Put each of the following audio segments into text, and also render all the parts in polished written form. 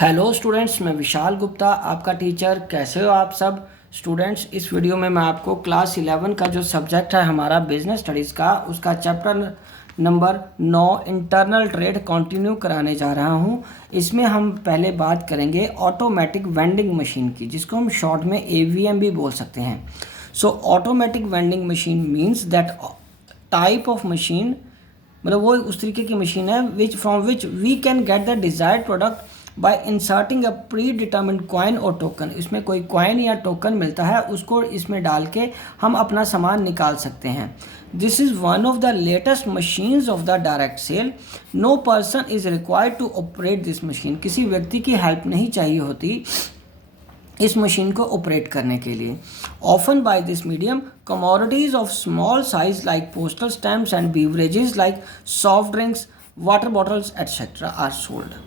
Hello students, मैं विशाल गुप्ता आपका teacher. कैसे हो आप सब स्टूडेंट्स। इस वीडियो में मैं आपको क्लास 11 का जो सब्जेक्ट है हमारा बिजनेस स्टडीज़ का, उसका chapter number 9 internal trade continue कराने जा रहा हूं। इसमें हम पहले बात करेंगे ऑटोमेटिक वेंडिंग मशीन की, जिसको हम शॉर्ट में AVM भी बोल सकते हैं। So automatic vending machine means that type of machine, मतलब वो उस तरीके की मशीन है which we can get the desired product by inserting a predetermined coin और टोकन। इसमें कोई कॉइन या टोकन मिलता है, उसको इसमें डाल के हम अपना सामान निकाल सकते हैं। This is one of the latest machines of the direct sale. No person is required to operate this machine. किसी व्यक्ति की हेल्प नहीं चाहिए होती इस मशीन को ऑपरेट करने के लिए। Often by this medium commodities of small size like postal stamps and beverages like soft drinks, water bottles etcetera are sold.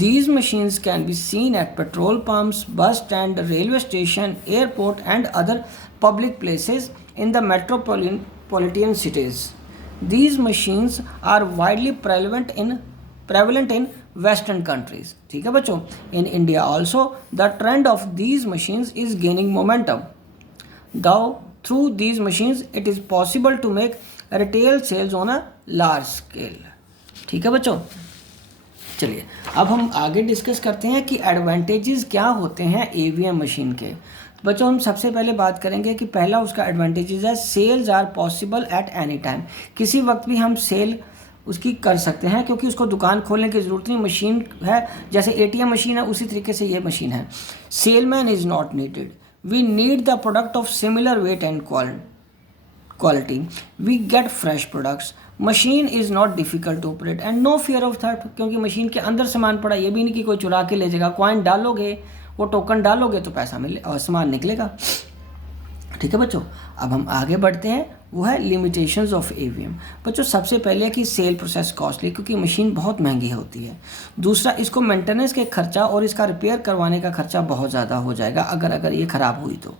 These machines can be seen at petrol pumps, bus stand, railway station, airport and other public places in the metropolitan cities. These machines are widely prevalent in Western countries. ठीक है बच्चों। In India also, the trend of these machines is gaining momentum. Though through these machines, it is possible to make retail sales on a large scale. ठीक है बच्चों। चलिए अब हम आगे डिस्कस करते हैं कि एडवांटेजेस क्या होते हैं AVM मशीन के। बच्चों हम सबसे पहले बात करेंगे कि पहला उसका एडवांटेजेस है sales are possible at any time. किसी वक्त भी हम सेल उसकी कर सकते हैं, क्योंकि उसको दुकान खोलने की ज़रूरत नहीं। मशीन है जैसे ATM मशीन है, उसी तरीके से ये मशीन है। Salesman is not needed. We need the product of similar weight and quality. We get fresh products. Machine is not difficult to operate and no fear of theft, क्योंकि machine के अंदर सामान पड़ा, ये भी नहीं कि कोई चुरा के ले जाएगा। कॉइन डालोगे, वो टोकन डालोगे तो पैसा मिले और सामान निकलेगा। ठीक है बच्चों। अब हम आगे बढ़ते हैं, वो है लिमिटेशंस ऑफ AVM। बच्चों सबसे पहले कि सेल प्रोसेस कॉस्टली, क्योंकि मशीन बहुत महंगी होती है। दूसरा, इसको मेंटेनेंस के खर्चा और इसका रिपेयर करवाने का खर्चा बहुत ज़्यादा हो जाएगा अगर ये ख़राब हुई तो।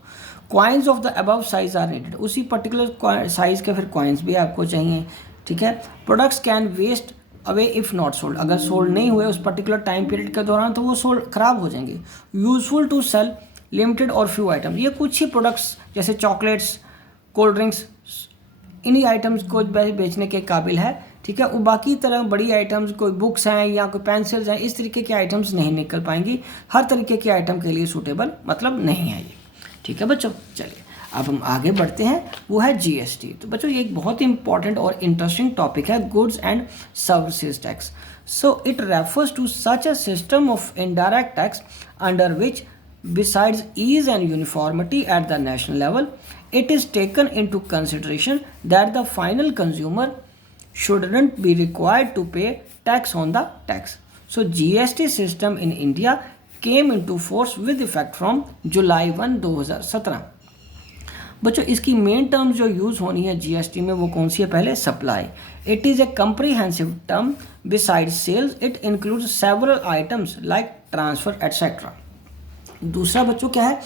Coins of the above size are needed. उसी पर्टिकुलर साइज़ के फिर कॉइन्स भी आपको चाहिए। ठीक है। Products can waste away if not sold. अगर सोल्ड नहीं हुए उस पर्टिकुलर टाइम पीरियड के दौरान तो वो सोल्ड ख़राब हो जाएंगे। यूजफुल टू सेल लिमिटेड और फ्यू आइटम। ये कुछ ही प्रोडक्ट्स जैसे चॉकलेट्स, कोल्ड ड्रिंक्स, इन्हीं आइटम्स को बेचने के काबिल है। ठीक है। वो बाकी तरह बड़ी आइटम्स, कोई बुक्स हैं या कोई पेंसिल्स हैं, इस तरीके के आइटम्स नहीं निकल पाएंगी। हर तरीके के आइटम के लिए सूटेबल मतलब नहीं है ये। ठीक है बच्चों। चलिए अब हम आगे बढ़ते हैं, वो है GST। तो बच्चों ये एक बहुत ही इंपॉर्टेंट और इंटरेस्टिंग टॉपिक है, goods and services tax. So it refers to such a system of indirect tax under which besides ease and uniformity at the national level, it is taken into consideration that the final consumer shouldn't be required to pay tax on the tax. So GST system in India came into force with effect from July 1, 2017. बच्चों इसकी main terms जो use होनी है GST में वो कौन सी है? पहले supply. It is a comprehensive term beside sales. It includes several items like transfer et cetera. दूसरा बच्चों क्या है?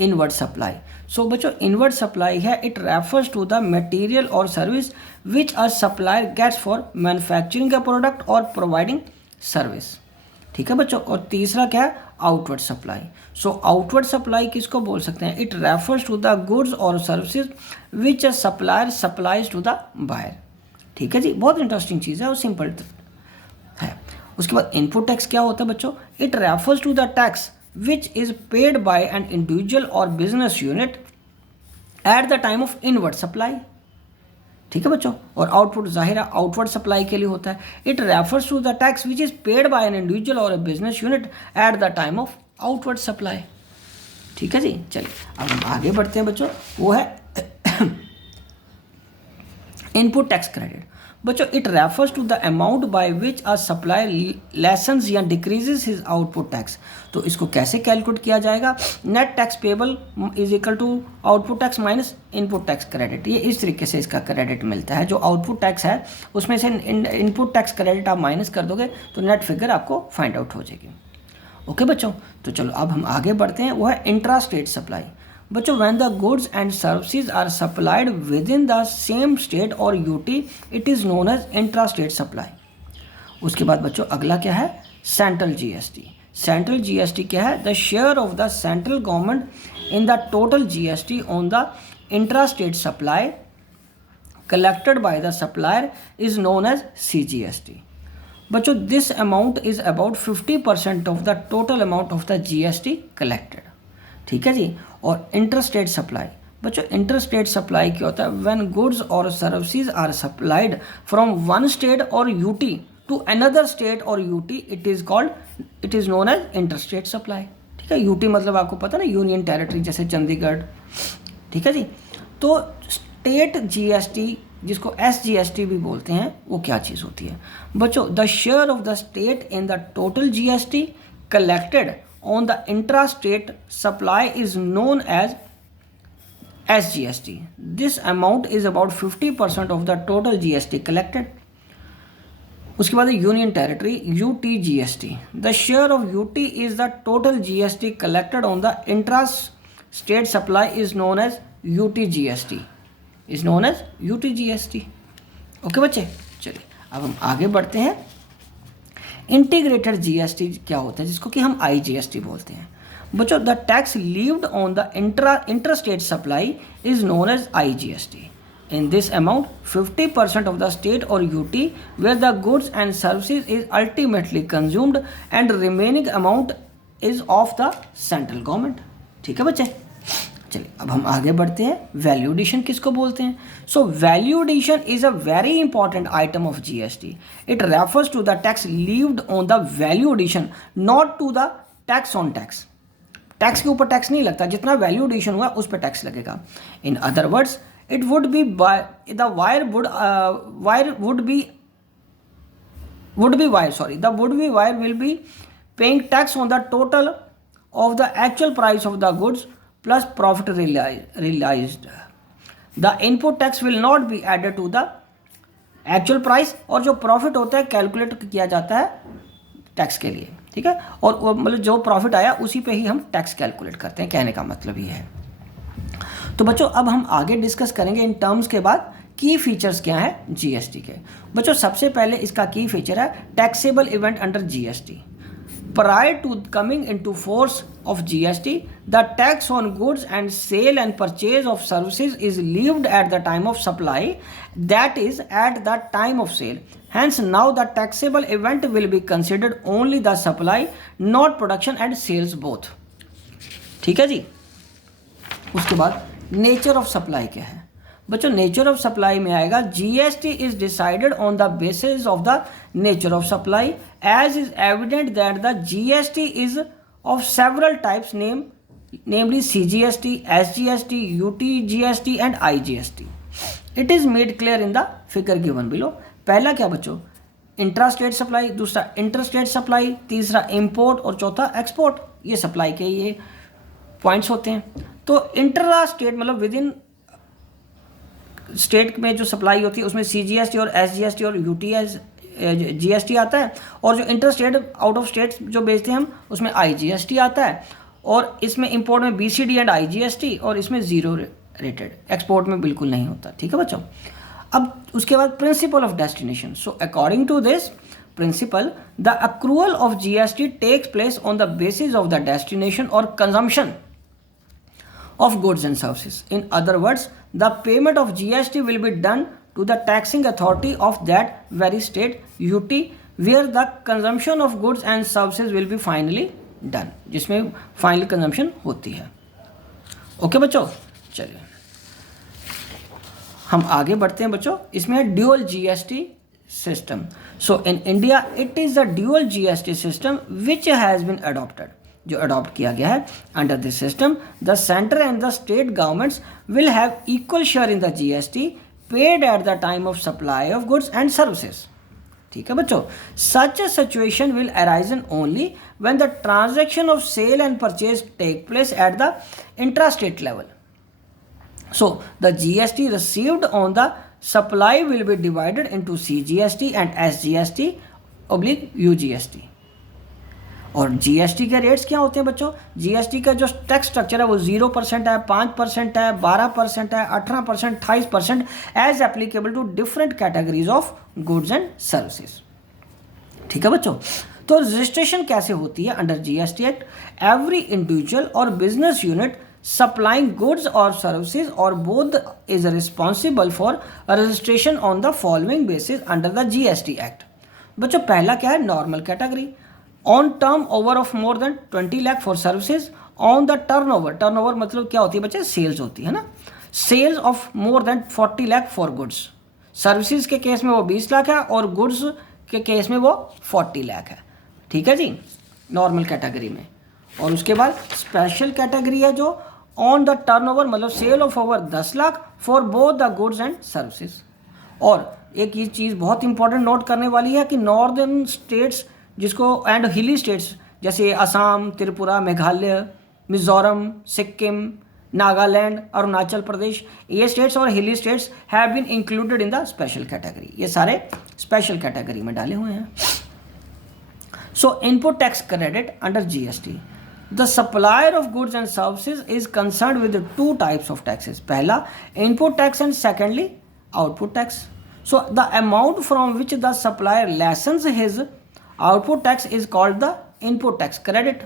Inward supply. सो बच्चों इनवर्ड सप्लाई है, it refers to the material और service which a supplier gets for manufacturing a product और providing service. ठीक है बच्चों। और तीसरा क्या है? Outward supply. So outward supply किसको बोल सकते हैं? It refers to the goods और services which a supplier supplies to the buyer. ठीक है जी, बहुत इंटरेस्टिंग चीज़ है और सिंपल है। उसके बाद इनपुट टैक्स क्या होता है बच्चों? It refers to the tax which is paid by an individual or business unit at the time of inward supply। ठीक है बच्चों। और आउटपुट जाहिर है आउटवर्ड सप्लाई के लिए होता है। It refers to the tax which is paid by an individual और a business unit at the time of outward supply. ठीक है जी। चलिए अब हम आगे बढ़ते हैं बच्चों, वो है इनपुट टैक्स क्रेडिट। बच्चों it refers to the amount by which a supplier lessens या डिक्रीजेस हिज आउटपुट टैक्स। तो इसको कैसे कैलकुलेट किया जाएगा? Net tax payable is equal to output tax minus input tax credit. ये इस तरीके से इसका क्रेडिट मिलता है। जो आउटपुट टैक्स है उसमें से इनपुट टैक्स क्रेडिट आप माइनस कर दोगे तो नेट फिगर आपको फाइंड आउट हो जाएगी। ओके बच्चों। तो चलो अब हम आगे बढ़ते हैं, वो है इंट्रा स्टेट सप्लाई। बच्चों when the goods and services are supplied within the same state or UT, it is known as intra-state supply। उसके बाद बच्चों अगला क्या है? Central GST। सेंट्रल जीएसटी क्या है? The share of the central government in the total GST on the intra state supply collected by the supplier is known as CGST. बच्चों this amount is about 50% of the total amount of the GST collected. ठीक है जी. और interstate supply, बच्चों interstate supply क्या होता है? When goods और services are supplied from one state और यूटी टू अनदर स्टेट और UT, it is known as interstate supply. ठीक है. यूटी मतलब आपको पता ना, यूनियन टेरिटरी, जैसे चंडीगढ़. ठीक है जी. तो स्टेट जीएसटी, जिसको एसजीएसटी भी बोलते हैं, वो क्या चीज़ होती है? बच्चों the share of the state in the total GST collected on the intra state supply is known as SGST. This amount is about 50% of the total GST collected. उसके बाद union territory UT GST. The share of UT is the total GST collected on the intra state supply is known as UT GST. Is known as UT GST. Okay बच्चे, चलिए अब हम आगे बढ़ते हैं. Integrated GST क्या होता है, जिसको कि हम आईजीएसटी बोलते हैं. बच्चों the tax levied on the interstate supply is known as IGST. In this amount 50% of the state और UT where the goods and services is ultimately consumed and remaining amount is of the central government. ठीक है बच्चे, चलिए अब हम आगे बढ़ते हैं. वैल्यू एडिशन किसको बोलते हैं? So value addition is a very important item of GST. It refers to the tax levied on the value addition, not to the tax on tax. Tax के ऊपर टैक्स नहीं लगता, जितना वैल्यू एडिशन हुआ उस पर टैक्स लगेगा. In other words it would be the wire would be wire will be paying tax on the total of the actual price of the goods plus profit realized. The input tax will not be added to the actual price, और जो profit होता है calculate किया जाता है tax के लिए. ठीक है. और मतलब जो प्रॉफिट आया उसी पे ही हम टैक्स कैलकुलेट करते हैं, कहने का मतलब ये है. तो बच्चों अब हम आगे डिस्कस करेंगे इन टर्म्स के बाद की फीचर्स क्या है जीएसटी के. बच्चों सबसे पहले इसका की फीचर है taxable event under GST. Prior to coming into force of GST, the tax on goods and sale and purchase of services is levied at the time of supply, that is at the time of sale. Hence now the taxable event will be considered only the supply, not production and sales both. ठीक है जी. उसके बाद nature of supply क्या है? बच्चों nature of supply में आएगा GST is decided on the basis of the nature of supply, as is evident that the GST is of several types, namely CGST, SGST, UTGST and IGST. It is made clear in the figure given below. पहला क्या बच्चों? Intrastate supply, दूसरा interstate supply, तीसरा import और चौथा export. ये supply के ये पॉइंट्स होते हैं. तो इंट्रास्टेट मतलब विद इन स्टेट में जो सप्लाई होती है उसमें सीजीएसटी और एसजीएसटी और यूटीएस जीएसटी आता है, और जो inter state out of state जो बेचते हैं हम उसमें आईजीएसटी आता है, और इसमें इंपोर्ट में बीसीडी एंड आईजीएसटी, और इसमें जीरो रेटेड. एक्सपोर्ट में बिल्कुल नहीं होता. ठीक है बच्चों. अब उसके बाद principle of destination. So according to this principle the accrual of GST takes place on the basis of the destination और consumption of goods and services. In other words, the payment of GST will be done to the taxing authority of that very state UT where the consumption of goods and services will be finally done, जिसमें final consumption होती है. Okay बच्चों, चलिए हम आगे बढ़ते हैं बच्चों. इसमें है dual GST system. So in India it is the dual GST system which has been adopted, जो अडॉप्ट किया गया है. Under this system the centre and the state governments will have equal share in the GST paid at the time of supply of goods and services. ठीक है बच्चों. Such a situation will arisen only when the transaction of sale and purchase take place at the intrastate level. So the GST received on the supply will be divided into CGST and SGST oblique यूजीएसटी. और GST के rates क्या होते हैं बच्चों? GST का जो tax structure है वो 0% है, 5% है, 12% है, 18%, 28% as applicable to different categories of goods and services. ठीक है बच्चों. तो रजिस्ट्रेशन कैसे होती है under GST act? Every individual और बिजनेस यूनिट सप्लाइंग गुड्स और सर्विसेज और both is responsible for registration on the following basis under the GST act. बच्चों पहला क्या है? Normal category, on turnover of more than 20 lakh for services, on the turnover मतलब क्या होती है बच्चे? सेल्स होती है ना, sales of more than 40 lakh for goods. Services के केस में वो 20 लाख है और गुड्स के केस में वो 40 लाख है। ठीक है जी, नॉर्मल कैटेगरी में। और उसके बाद स्पेशल कैटेगरी है जो ऑन द टर्नओवर मतलब sale of over 10 lakh for both the goods and services. और एक ये चीज़ बहुत इंपॉर्टेंट नोट करने वाली है कि नॉर्दर्न स्टेट्स जिसको एंड हिली स्टेट्स जैसे असम, त्रिपुरा, मेघालय, मिजोरम, सिक्किम, नागालैंड, अरुणाचल प्रदेश, ये स्टेट्स और hilly states have been included in the special category. ये सारे स्पेशल कैटेगरी में डाले हुए हैं। So input tax credit under GST, the supplier of goods and services is concern with 2 types of taxes. पहला input tax and secondly output tax. So the amount from which the supplier lessens his output tax is called the input tax credit.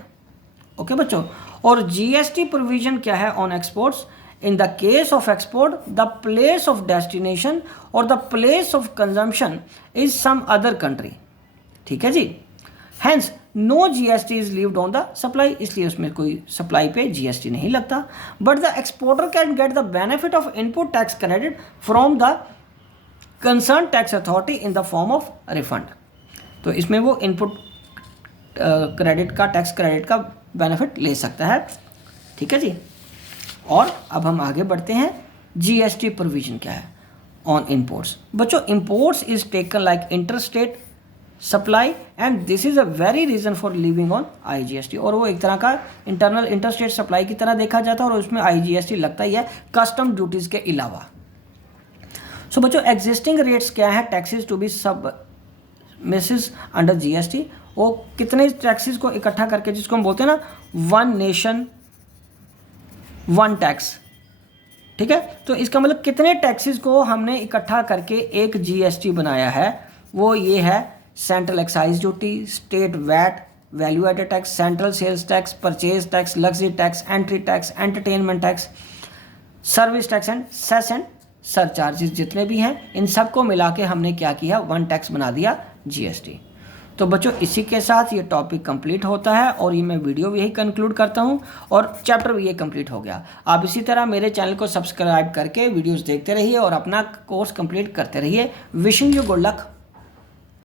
Okay बच्चों, और GST provision क्या है on exports? In the case of export the place of destination और the place of consumption is some other country. ठीक है जी, hence no GST is levied on the supply, इसलिए उसमें कोई सप्लाई पे जीएसटी नहीं लगता। But the exporter can get the benefit of input tax credit from the concern tax authority in the form of refund. तो इसमें वो input credit का, टैक्स क्रेडिट का बेनिफिट ले सकता है। ठीक है जी, और अब हम आगे बढ़ते हैं। जीएसटी प्रोविजन क्या है ऑन इंपोर्ट्स? बच्चों imports is taken like interstate supply and this is a very reason for levying on IGST. और वो एक तरह का इंटरनल इंटरस्टेट सप्लाई की तरह देखा जाता है और उसमें आईजीएसटी लगता ही है कस्टम ड्यूटीज़ के अलावा। सो बच्चों एग्जिस्टिंग रेट्स क्या है टैक्सेस टू बी सब मिसेस अंडर जीएसटी? वो कितने टैक्सेस को इकट्ठा करके, जिसको हम बोलते हैं ना वन नेशन वन टैक्स। ठीक है, तो इसका मतलब कितने टैक्सेस को हमने इकट्ठा करके एक जीएसटी बनाया है, वो ये है central excise duty, state VAT, value added tax, central sales tax, purchase tax, luxury tax, entry tax, entertainment tax, service tax and cess and surcharges जितने भी हैं, इन सबको मिला के हमने क्या किया? वन टैक्स बना दिया जीएसटी। तो बच्चों इसी के साथ ये टॉपिक कंप्लीट होता है और ये मैं वीडियो भी यही कंक्लूड करता हूँ और चैप्टर भी ये कंप्लीट हो गया। आप इसी तरह मेरे चैनल को सब्सक्राइब करके वीडियोस देखते रहिए और अपना कोर्स कंप्लीट करते रहिए। Wishing you good luck.